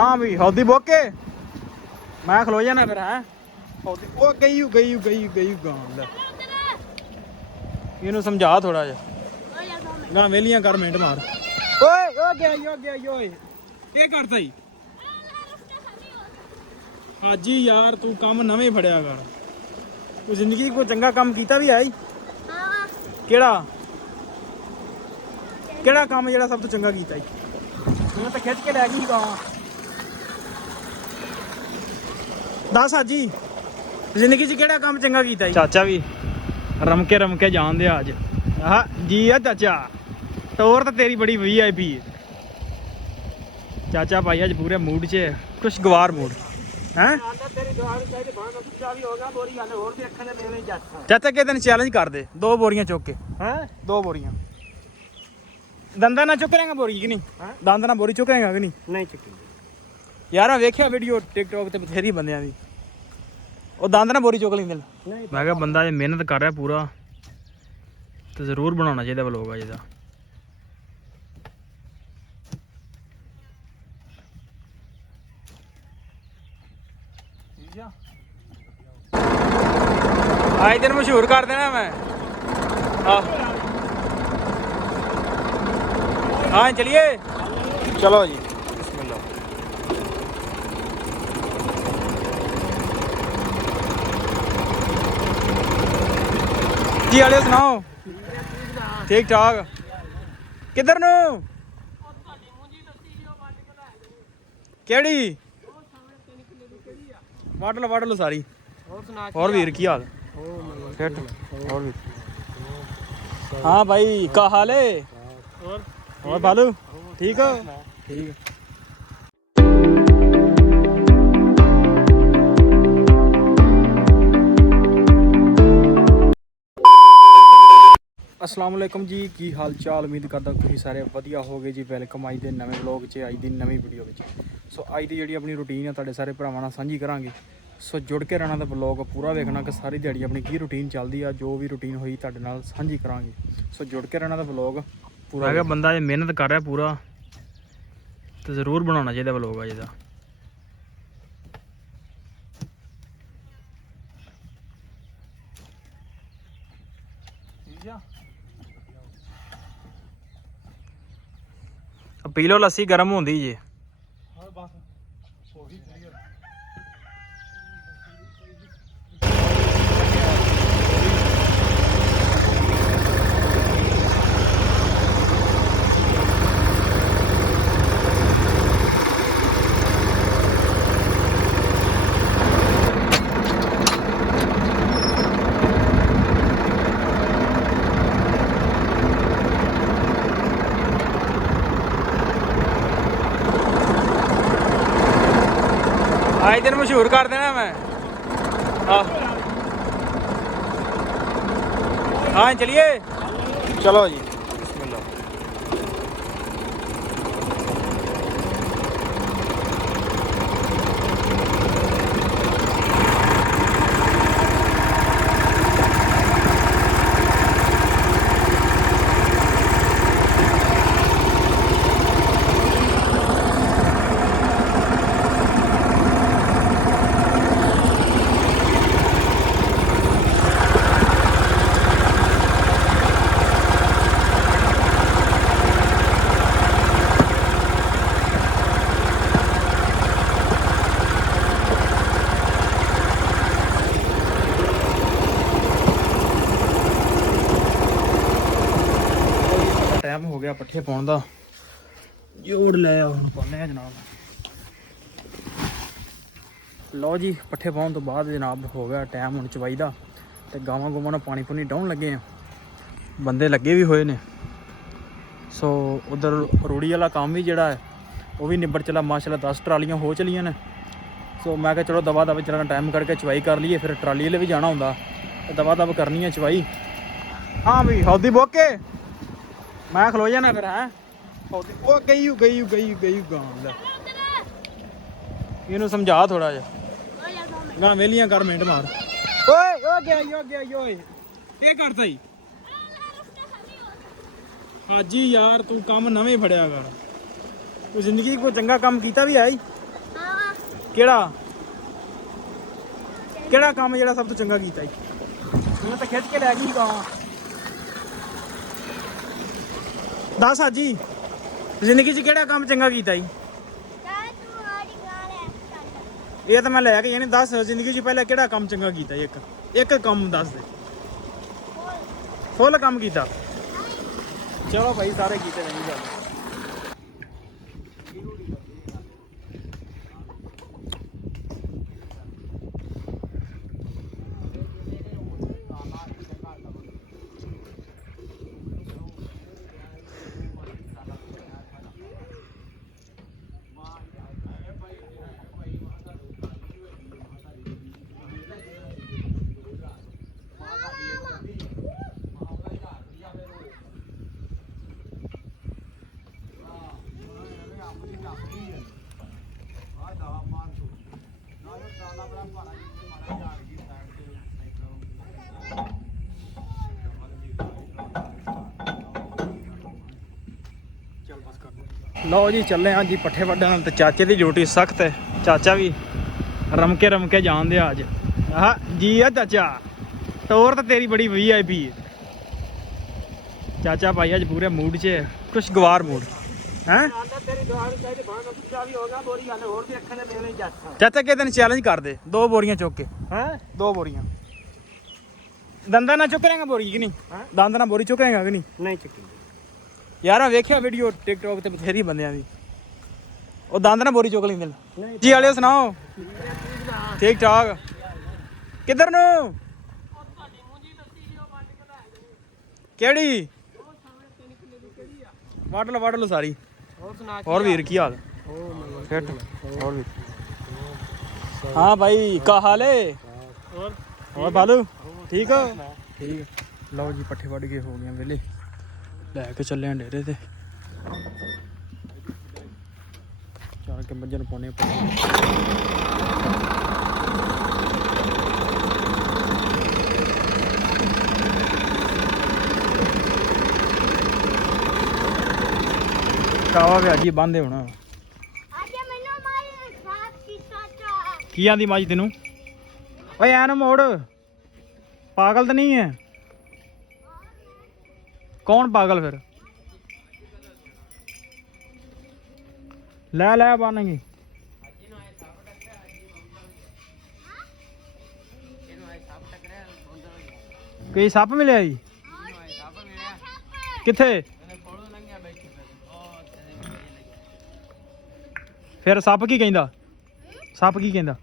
हाँ भी हौदी बोके मैं खलो जाना फिर है वो गई गई गई गई गांव इनू समझा थोड़ा जा गां वेलियां कर मिनट मार ओए ओ गया ओए ये करता ही हाजी यार तू काम नवे फड़िया कर तू जिंदगी को चंगा काम कीता भी है केड़ा केड़ा काम जेड़ा सब तो चंगा कीता ही मैं तो खिंच के लै गई गां दस हाजी जिंदगी च केड़ा काम चंगा कीता ही चाचा भी रम के जान दे आज हाँ जी है चाचा टोर तो तेरी बड़ी VIP है चाचा भाई आज पूरे मूड च कुछ गवार मूड हैं चाचा के दिन चैलेंज कर दे 2 बोरियां चुक के हैं 2 बोरियां दंदा ना चुक रहेगा बोरी कि नहीं दंद ना बोरी चुक रहेगा कि नहीं चुकी यार वेख्या वीडियो टिकटॉक ते बथेरी बंदियां दी ਉਹ ਦੰਦ ਨਾ ਬੋਰੀ ਚੁੱਕ ਲੈਂਦੇ ਮੈਂ ਕਿਹਾ ਬੰਦਾ ਜੇ ਮਿਹਨਤ ਕਰ ਰਿਹਾ ਪੂਰਾ ਤੇ ਜ਼ਰੂਰ ਬਣਾਉਣਾ ਚਾਹੀਦਾ ਵਲੋਗ ਆ ਜਿਹਦਾ ਅੱਜ ਦਿਨ ਮਸ਼ਹੂਰ ਕਰ ਦੇਣਾ ਮੈਂ ਹਾਂ ਚਲਿਏ ਚਲੋ ਜੀ जी वाले सुनाओ ठीक ठाक किधर नु केड़ी वड लो सारी और वीर की हाल और वीर हाँ भाई का हाल है और बालू ठीक हो ठीक है अस्सलाम वालेकुम जी की हाल चाल उम्मीद करदा तुसीं सारे वधिया होगे जी वेलकम अज दे नवे व्लॉग च अज दी नवी वीडियो विच सो अज दी जिहड़ी अपनी रूटीन है तुहाडे सारे भरावां नाल सांझी करांगे सो जुड़ के रहना ते व्लॉग पूरा वेखना कि सारी दिहाड़ी अपनी की रूटीन चलदी आ जो भी रूटीन होई तुहाडे नाल सांझी करांगे सो जुड़ के रहना ते व्लॉग पूरा मैं बंदा जे मेहनत कर रहा पूरा तो जरूर बनाउणा चाहीदा व्लॉग अज दा पी लो लस्सी गर्म होंदी जी आज दिन मशहूर कर देना मैं हाँ चलिए चलो जी टाइम हो गया पट्ठे पाउण दा जोड़ ले हुण पाने जनाब लो जी पट्ठे पाउण तो बाद जनाब हो गया टाइम हुण चवाई दा ते गावां गूवां नूं पानी पूनी डाउण लगे हैं बंदे लगे भी होए ने सो उधर रूड़ी वाला काम भी जिहड़ा है वो भी निब्बड़ चला माशाल्लाह 10 ट्रालियां हो चलियां ने सो मैं कहा चलो दवा दवा चलना टाइम करके चवाई कर लीए फिर ट्राली वाले भी जाना हुंदा दवा दवा करनी है चवाई हाँ भी हौदी बोके मैं खलो जाना फिर है वो गई गांव इनू समझा थोड़ा जा गां वेलियां कर मिनट मार ओए ओ गया ओए ये करता ही हाजी यार तू काम नवे फड़िया कर तू जिंदगी को चंगा काम कीता भी है ਕਿਹੜਾ ਕਿਹੜਾ ਕੰਮ ਜਿਹੜਾ ਸਭ ਤੋਂ ਚੰਗਾ ਕੀਤਾ ਜੀ? ਮੈਨੂੰ ਤਾਂ ਖਿੱਚ ਕੇ ਲੈ ਗਈ ਗਾਂ। ਦੱਸ ਹਾਜੀ, ਜ਼ਿੰਦਗੀ 'ਚ ਕਿਹੜਾ ਕੰਮ ਚੰਗਾ ਕੀਤਾ ਜੀ? ਇਹ ਤਾਂ ਮੈਂ ਲੈ ਕੇ ਜਾਣੀ। ਦੱਸ ਜ਼ਿੰਦਗੀ 'ਚ ਪਹਿਲਾਂ ਕਿਹੜਾ ਕੰਮ ਚੰਗਾ ਕੀਤਾ ਜੀ? ਇੱਕ ਕੰਮ ਦੱਸ ਦੇ। ਫੁੱਲ ਕੰਮ ਕੀਤਾ। ਚਲੋ ਭਾਈ ਸਾਰੇ ਕੀਤੇ ਨਹੀਂ ਗੱਲ। ਲਓ ਜੀ ਚੱਲੇ ਹਾਂ ਜੀ ਪੱਠੇ ਵੱਢਣ। ਤੇ ਚਾਚੇ ਦੀ ਡਿਊਟੀ ਸਖਤ ਹੈ। ਚਾਚਾ ਵੀ ਰਮਕੇ ਜਾਣਦੇ ਆ ਅੱਜ। ਆਹ ਜੀ ਆ ਚਾਚਾ, ਟੋਰ ਤਾਂ ਤੇਰੀ ਬੜੀ VIP ਹੈ। ਚਾਚਾ ਭਾਈ ਅੱਜ ਪੂਰੇ ਮੂਡ 'ਚ ਹੈ, ਕੁਛ ਗਵਾਰ ਮੂਡ ਹੈ। ਚਾਚਾ ਕਿਸੇ ਦਿਨ ਚੈਲੰਜ ਕਰ ਦੇ, 2 ਬੋਰੀਆਂ ਚੁੱਕ ਕੇ। 2 ਬੋਰੀਆਂ ਦੰਦਾਂ ਨਾਲ ਚੁੱਕ ਰਹੇਗਾ ਬੋਰੀ ਕਿ ਨਹੀਂ? ਦੰਦ ਨਾਲ ਬੋਰੀ ਚੁੱਕ ਰਹੇਗਾ ਕਿ ਨਹੀਂ? ਨਹੀਂ ਚੁੱਕੀ ਯਾਰ। ਵੇਖਿਆ ਵੀਡੀਓ ਟਿਕਟੋਕ ਤੇ ਬਥੇਰੀ ਬੰਦਿਆਂ ਦੀ, ਉਹ ਦੰਦ ਨਾਲ ਬੋਰੀ ਚੁੱਕ ਲੈਂਦੇ ਨੇ। ਜੀ ਵਾਲਿਓ ਸੁਣਾਓ, ਠੀਕ ਠਾਕ? ਕਿੱਧਰ ਨੂੰ? ਕਿਹੜੀ? ਵੱਢ ਲਓ ਸਾਰੀ। ਹੋਰ ਵੀਰ ਕੀ ਹਾਲ? ਫਿੱਟ। ਹੋਰ ਵੀਰ ਹਾਂ ਭਾਈ ਕਾ ਹਾਲ ਹੈ? ਹੋਰ ਬਾਲੂ ਠੀਕ ਹੋ? ਠੀਕ। ਲਓ ਜੀ ਪੱਠੇ ਵੱਢ ਕੇ ਹੋ ਗਏ ਵੇਲੇ, ਲੈ ਕੇ ਚੱਲੇ ਆਂ ਡੇਰੇ ਤੇ। ਚਾਰ ਕੇ ਮੱਝਾਂ ਨੂੰ ਪਾਉਣੇ ਕਾਵਾ ਵੀ ਅੱਜ ਹੀ ਬੰਦੇ ਹੋਣਾ। ਕੀ ਆਂਦੀ ਮਾਜੀ ਤੈਨੂੰ? ਓਏ ਐ ਨਾ ਮੋੜ, ਪਾਗਲ ਤਾਂ ਨਹੀਂ ਹੈ? ਕੌਣ ਪਾਗਲ ਫਿਰ? ਲੈ ਬਾਨਗੀ। ਕੋਈ ਸੱਪ ਮਿਲਿਆ ਜੀ? ਕਿੱਥੇ? ਫਿਰ ਸੱਪ ਕੀ ਕਹਿੰਦਾ? ਸੱਪ ਕੀ ਕਹਿੰਦਾ?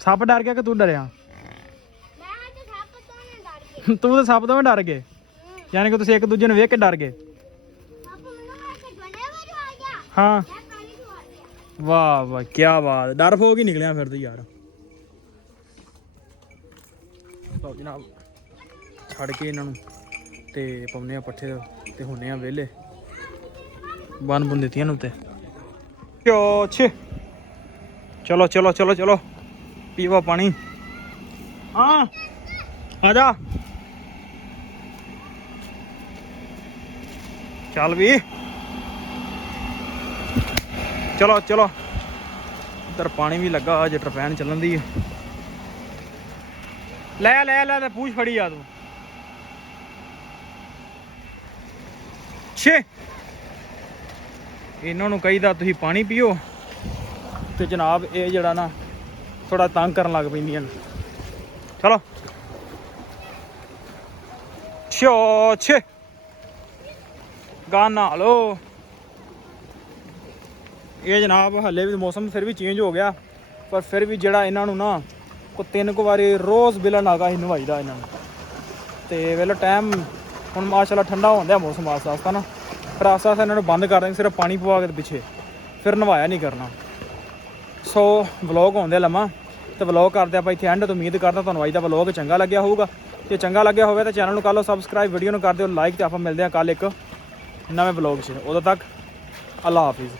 ਸੱਪ ਡਰ ਗਿਆ ਕਿ ਤੂੰ ਡਰਿਆ? ਤੂੰ ਤਾਂ ਸੱਪ ਤੋਂ ਵੀ ਡਰ ਗਏ, ਯਾਨੀ ਕਿ ਤੁਸੀਂ ਇੱਕ ਦੂਜੇ ਨੂੰ ਵੇਖ ਕੇ ਡਰ ਗਏ। ਹਾਂ ਵਾਹ ਕੀ ਬਾਤ, ਡਰ ਫੋਕ ਹੀ ਨਿਕਲਿਆ ਫਿਰ ਤੇ ਯਾਰ। ਲਓ ਜਨਾਬ ਛੱਡ ਕੇ ਇਹਨਾਂ ਨੂੰ ਤੇ ਪਾਉਂਦੇ ਆ ਪੱਠੇ ਤੇ ਹੁੰਨੇ ਆ ਵਿਹਲੇ। ਬੰਨ ਦਿੱਤੀਆਂ ਨੂੰ ਤੇ ਚਲੋ ਪੀਵਾ ਪਾਣੀ। ਹਾਂ ਆ ਜਾ ਚੱਲ ਵੀ। ਚਲੋ ਇੱਧਰ ਪਾਣੀ ਵੀ ਲੱਗਾ, ਅਜੇ ਟਰਪੈਨ ਚੱਲਣ ਦੀ ਹੈ। ਲੈ ਤੇ ਪੂਛ ਫੜੀ ਆ ਤੂੰ। ਇਹਨਾਂ ਨੂੰ ਕਹੀਦਾ ਤੁਸੀਂ ਪਾਣੀ ਪੀਓ ਤੇ ਜਨਾਬ ਇਹ ਜਿਹੜਾ ਨਾ ਥੋੜਾ ਤੰਗ ਕਰਨ ਲੱਗ ਪੈਂਦੀਆਂ ਨੇ। ਚਲੋ ਗਾਣਾ ਲੋ। ਇਹ ਜਨਾਬ ਹਲੇ ਵੀ ਮੌਸਮ ਫਿਰ ਵੀ ਚੇਂਜ ਹੋ ਗਿਆ, ਪਰ ਫਿਰ ਵੀ ਜਿਹੜਾ ਇਹਨਾਂ ਨੂੰ ਨਾ ਕੋ 3 ਵਾਰੀ ਰੋਜ਼ ਬਿਲਾ ਨਾਗਾ ਹੀ ਨਵਾਈਦਾ ਇਹਨਾਂ ਨੂੰ। ਤੇ ਵੇਲੇ ਟਾਈਮ ਹੁਣ ਮਾਸ਼ਾਅੱਲਾ ਠੰਡਾ ਹੋਣ ਦਿਆ ਮੌਸਮ ਆਸਤਾ ਨਾ, ਫਿਰ ਆਸਤਾ ਇਹਨਾਂ ਨੂੰ ਬੰਦ ਕਰ ਦਾਂਗੇ, ਸਿਰਫ ਪਾਣੀ ਪਵਾ ਕੇ ਪਿੱਛੇ, ਫਿਰ ਨਵਾਇਆ ਨਹੀਂ ਕਰਨਾ। ਸੋ ਵਲੌਗ ਆਉਂਦੇ ਲੰਮਾ ਤੇ ਵਲੌਗ ਕਰਦੇ ਆਪਾਂ ਇੱਥੇ ਐਂਡ। ਤੋਂ ਉਮੀਦ ਕਰਦਾ ਤੁਹਾਨੂੰ ਅੱਜ ਦਾ ਵਲੌਗ ਚੰਗਾ ਲੱਗਿਆ ਹੋਊਗਾ। ਜੇ ਚੰਗਾ ਲੱਗਿਆ ਹੋਵੇ ਤਾਂ ਚੈਨਲ ਨੂੰ ਕਰ ਲਓ ਸਬਸਕ੍ਰਾਈਬ, ਵੀਡੀਓ ਨੂੰ ਕਰ ਦਿਓ ਲਾਈਕ, ਤੇ ਆਪਾਂ ਮਿਲਦੇ ਹਾਂ ਕੱਲ੍ਹ ਇੱਕ ਨਵੇਂ ਵਲੌਗ 'ਚ। ਉਦੋਂ ਤੱਕ ਅੱਲਾ ਹਾਫਿਜ਼।